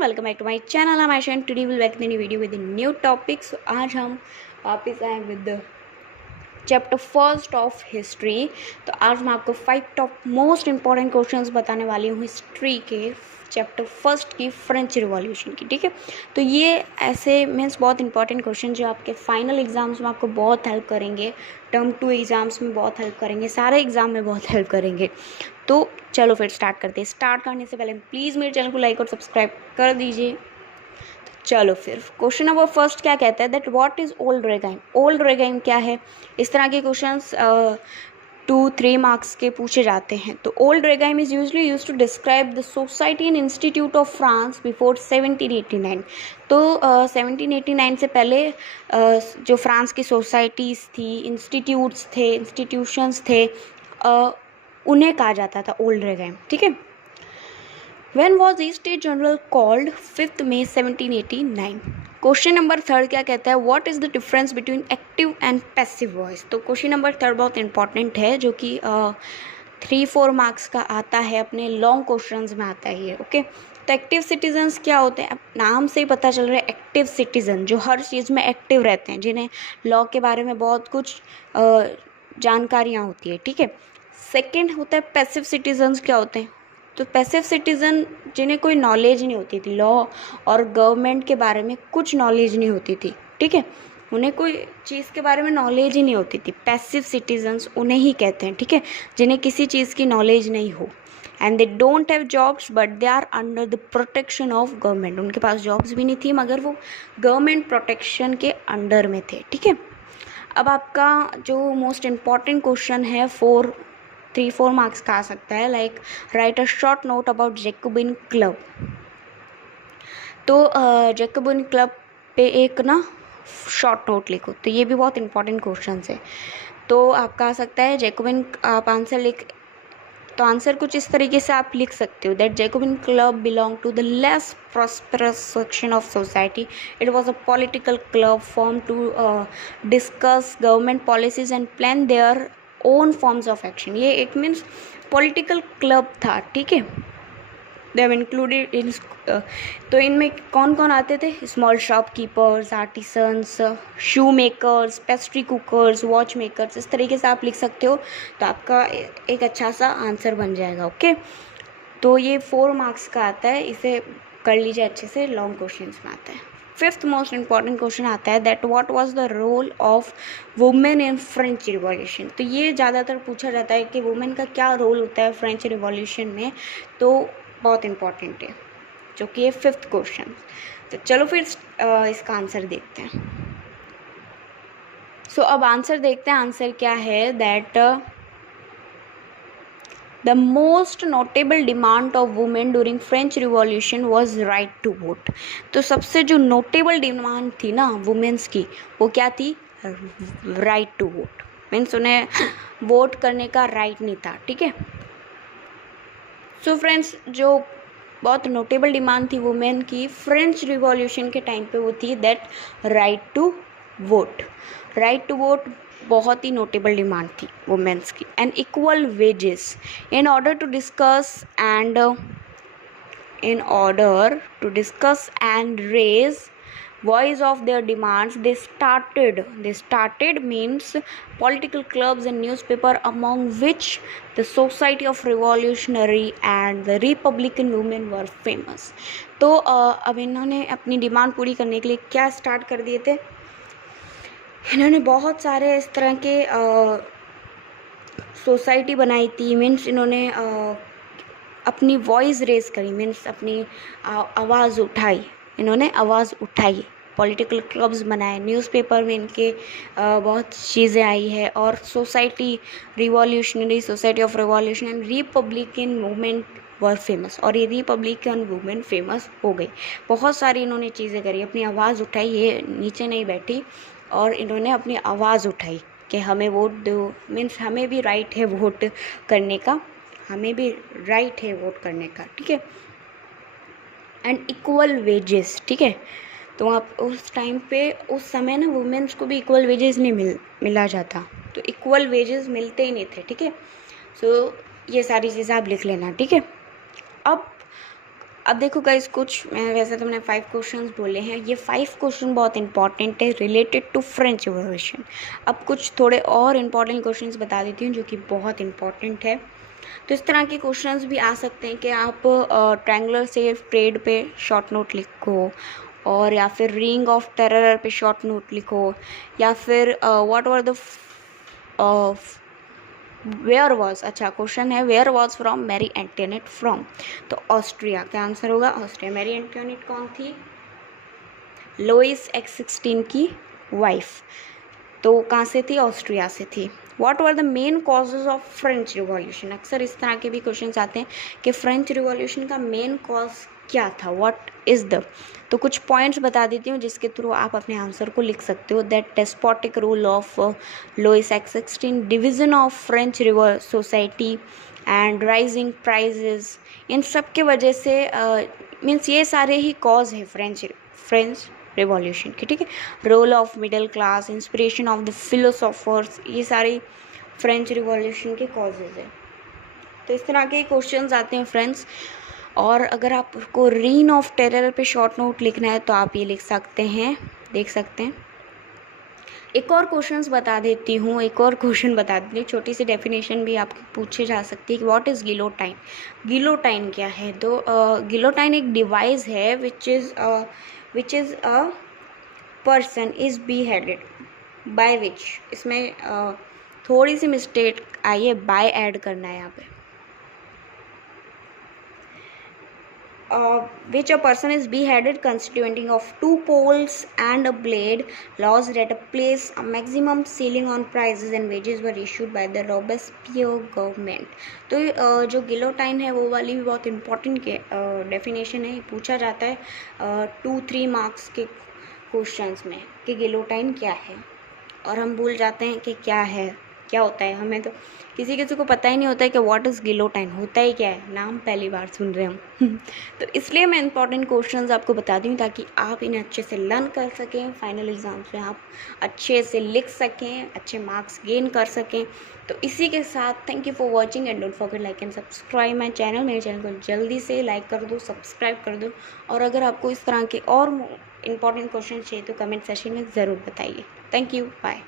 Welcome back to my channel. I am today will back new video with new topic. So आज हम वापस आए with chapter first of history. तो आज मैं आपको 5 टॉप मोस्ट इंपॉर्टेंट क्वेश्चंस बताने वाली हूँ हिस्ट्री के चैप्टर फर्स्ट की, फ्रेंच रिवॉल्यूशन की। ठीक है, तो ये ऐसे मीन्स बहुत इंपॉर्टेंट क्वेश्चन जो आपके फाइनल एग्जाम्स में आपको बहुत हेल्प करेंगे, टर्म 2 एग्ज़ाम्स में बहुत हेल्प करेंगे, सारे एग्ज़ाम में बहुत हेल्प करेंगे। तो चलो फिर स्टार्ट करते हैं। स्टार्ट करने से पहले प्लीज़ मेरे चैनल को लाइक और सब्सक्राइब कर दीजिए। चलो फिर क्वेश्चन नंबर फर्स्ट क्या कहता है, that what is old regime. Old regime क्या है? इस तरह के क्वेश्चंस 2-3 मार्क्स के पूछे जाते हैं। तो old regime is usually use to describe the society and institute of France before 1789। तो 1789 से पहले जो फ्रांस की सोसाइटीज़ थी, इंस्टीट्यूट्स थे, इंस्टीट्यूशंस थे, उन्हें कहा जाता था ओल्ड रेगाइम। ठीक है। When was East State General called? 5th May 1789। Question number third क्या कहता है, what is the difference between active and passive voice. तो क्वेश्चन नंबर थर्ड बहुत इंपॉर्टेंट है, जो कि 3-4 मार्क्स का आता है, अपने लॉन्ग क्वेश्चंस में आता है ये। ओके, तो एक्टिव सिटीजन्स क्या होते हैं? नाम से ही पता चल रहा है, एक्टिव सिटीजन जो हर चीज़ में एक्टिव रहते हैं, जिन्हें लॉ के बारे में बहुत कुछ जानकारियाँ होती है। ठीक है। सेकेंड होता है पैसिव सिटीजन्स। क्या होते हैं? तो पैसिव सिटीज़न जिन्हें कोई नॉलेज नहीं होती थी, लॉ और गवर्नमेंट के बारे में कुछ नॉलेज नहीं होती थी। ठीक है, उन्हें कोई चीज़ के बारे में नॉलेज ही नहीं होती थी। पैसिव सिटीजन्स उन्हें ही कहते हैं। ठीक है, जिन्हें किसी चीज़ की नॉलेज नहीं हो। And they don't have jobs but they are under the protection of government. उनके पास जॉब्स भी नहीं थी, मगर वो गवर्नमेंट प्रोटेक्शन के अंडर में थे। ठीक है, अब आपका जो मोस्ट इम्पॉर्टेंट क्वेश्चन है 3-4 मार्क्स का आ सकता है, like right a short note about Jacobin club. तो जैकोबिन क्लब पे एक ना शॉर्ट नोट लिखो। तो ये भी बहुत इंपॉर्टेंट क्वेश्चन है। तो आपका आ सकता है जैकोबिन, आप आंसर तो आंसर कुछ इस तरीके से आप लिख सकते हो, that Jacobin club belong to the less prosperous section of society. It was a political club form to discuss government policies and plan their own forms of action. ये एक मीन्स पॉलिटिकल क्लब था। ठीक है, they have included in. तो इनमें कौन कौन आते थे? Small shopkeepers, artisans, shoe makers, pastry cookers, watch makers. इस तरीके से आप लिख सकते हो, तो आपका एक अच्छा सा आंसर बन जाएगा। ओके, तो ये 4 मार्क्स का आता है, इसे कर लीजिए अच्छे से, लॉन्ग क्वेश्चन में आता है। 5th मोस्ट इंपॉर्टेंट क्वेश्चन आता है, that what was the role of women in French revolution. तो ये ज़्यादातर पूछा जाता है कि वुमेन का क्या रोल होता है फ्रेंच रिवॉल्यूशन में, तो बहुत इंपॉर्टेंट है, जो कि ये 5th क्वेश्चन। तो चलो फिर इसका आंसर देखते हैं। सो अब आंसर देखते हैं। आंसर क्या है, that The most notable demand of women during French Revolution was right to vote। तो सबसे जो नोटेबल डिमांड थी ना वुमेन्स की, वो क्या थी? Right to vote. मीन्स उन्हें वोट करने का राइट नहीं था। ठीक है। सो फ्रेंड्स, जो बहुत नोटेबल डिमांड थी वुमेन की फ्रेंच रिवॉल्यूशन के टाइम पे, वो थी that right to vote. Right to vote बहुत ही नोटेबल डिमांड थी वुमेन्स की। And equal wages. In order to discuss and raise voice of their demands, they started means political clubs and newspaper, among which the Society of Revolutionary and the Republican Women were famous। तो अब इन्होंने अपनी demand पूरी करने के लिए क्या start कर दिए थे? इन्होंने बहुत सारे इस तरह के सोसाइटी बनाई थी। मीन्स इन्होंने अपनी वॉइस रेज करी, मीन्स अपनी आवाज़ उठाई। इन्होंने आवाज़ उठाई, पॉलिटिकल क्लब्स बनाए, न्यूज़पेपर में इनके बहुत चीज़ें आई है, और society revolutionary, society of revolution and Republican movement were famous. और ये रिपब्लिकन वुमेन फेमस हो गई। बहुत सारी इन्होंने चीज़ें करी, अपनी आवाज़ उठाई। ये नीचे नहीं बैठी और इन्होंने अपनी आवाज़ उठाई कि हमें वोट दो। मीन्स हमें भी राइट है वोट करने का, हमें भी राइट है वोट करने का। ठीक है। And equal wages. ठीक है, तो आप उस टाइम पे, उस समय ना वुमेन्स को भी इक्वल वेजेस नहीं मिला जाता, तो इक्वल वेजेस मिलते ही नहीं थे। ठीक है। सो ये सारी चीज़ें आप लिख लेना। ठीक है। अब अब देखो गाइस, कुछ मैं वैसे तो मैंने 5 क्वेश्चंस बोले हैं, ये 5 क्वेश्चन बहुत इंपॉर्टेंट है रिलेटेड टू फ्रेंच रिवॉल्यूशन। अब कुछ थोड़े और इंपॉर्टेंट क्वेश्चंस बता देती हूँ जो कि बहुत इंपॉर्टेंट है। तो इस तरह के क्वेश्चंस भी आ सकते हैं कि आप ट्रायंगुलर सेफ ट्रेड पे शॉर्ट नोट लिखो, और या फिर रिंग ऑफ टेरर पे शॉर्ट नोट लिखो, या फिर what were the where was, अच्छा क्वेश्चन है, where was from Marie Antoinette from, तो ऑस्ट्रिया, क्या आंसर होगा ऑस्ट्रिया। मैरी एंटोनेट कौन थी? लोइस X16 की वाइफ, तो कहाँ से थी? ऑस्ट्रिया से थी। What were the main causes of French revolution, अक्सर इस तरह के भी क्वेश्चन आते हैं कि फ्रेंच रिवॉल्यूशन का मेन कॉज क्या था, व्हाट इज़ द, तो कुछ पॉइंट्स बता देती हूँ जिसके थ्रू आप अपने आंसर को लिख सकते हो। That despotic rule of Louis X16, division of French society and rising prices, इन सब के वजह से मीन्स ये सारे ही कॉज है फ्रेंच रिवॉल्यूशन के, ठीक है। Role of middle class, inspiration of the philosophers, ये सारे फ्रेंच रिवॉल्यूशन के कॉजेज है। तो इस तरह के क्वेश्चंस आते हैं फ्रेंड्स। और अगर आपको रीन ऑफ टेरर पे शॉर्ट नोट लिखना है तो आप ये लिख सकते हैं, देख सकते हैं। एक और क्वेश्चंस बता देती हूँ, एक और क्वेश्चन बता देती हूँ, छोटी सी डेफिनेशन भी आपको पूछे जा सकती है कि व्हाट इज़ गिलोटाइन। गिलोटाइन क्या है? तो गिलोटाइन एक डिवाइस है which is a person is be headed by which, इसमें थोड़ी सी मिस्टेक आई है, बाय ऐड करना है यहाँ पे। Which a person is beheaded consisting of 2 poles and a blade, laws that place a maximum ceiling on prices and wages were issued by the Robespierre government। तो जो गिलोटाइन है वो वाली भी बहुत इंपॉर्टेंट डेफिनेशन है, पूछा जाता है 2-3 मार्क्स के क्वेश्चंस में कि गिलोटाइन क्या है, और हम भूल जाते हैं कि क्या है, क्या होता है। हमें तो किसी को पता ही नहीं होता है कि व्हाट इज़ गिलोटाइन, होता ही क्या है, नाम पहली बार सुन रहे हम तो इसलिए मैं इंपॉर्टेंट क्वेश्चंस आपको बता दूँ ताकि आप इन्हें अच्छे से लर्न कर सकें, फाइनल एग्ज़ाम्स में आप अच्छे से लिख सकें, अच्छे मार्क्स गेन कर सकें। तो इसी के साथ thank you for watching and don't forget like and subscribe my channel. मेरे चैनल को जल्दी से लाइक कर दो, सब्सक्राइब कर दो, और अगर आपको इस तरह के और इंपॉर्टेंट क्वेश्चन चाहिए तो कमेंट सेक्शन में ज़रूर बताइए। Thank you, bye.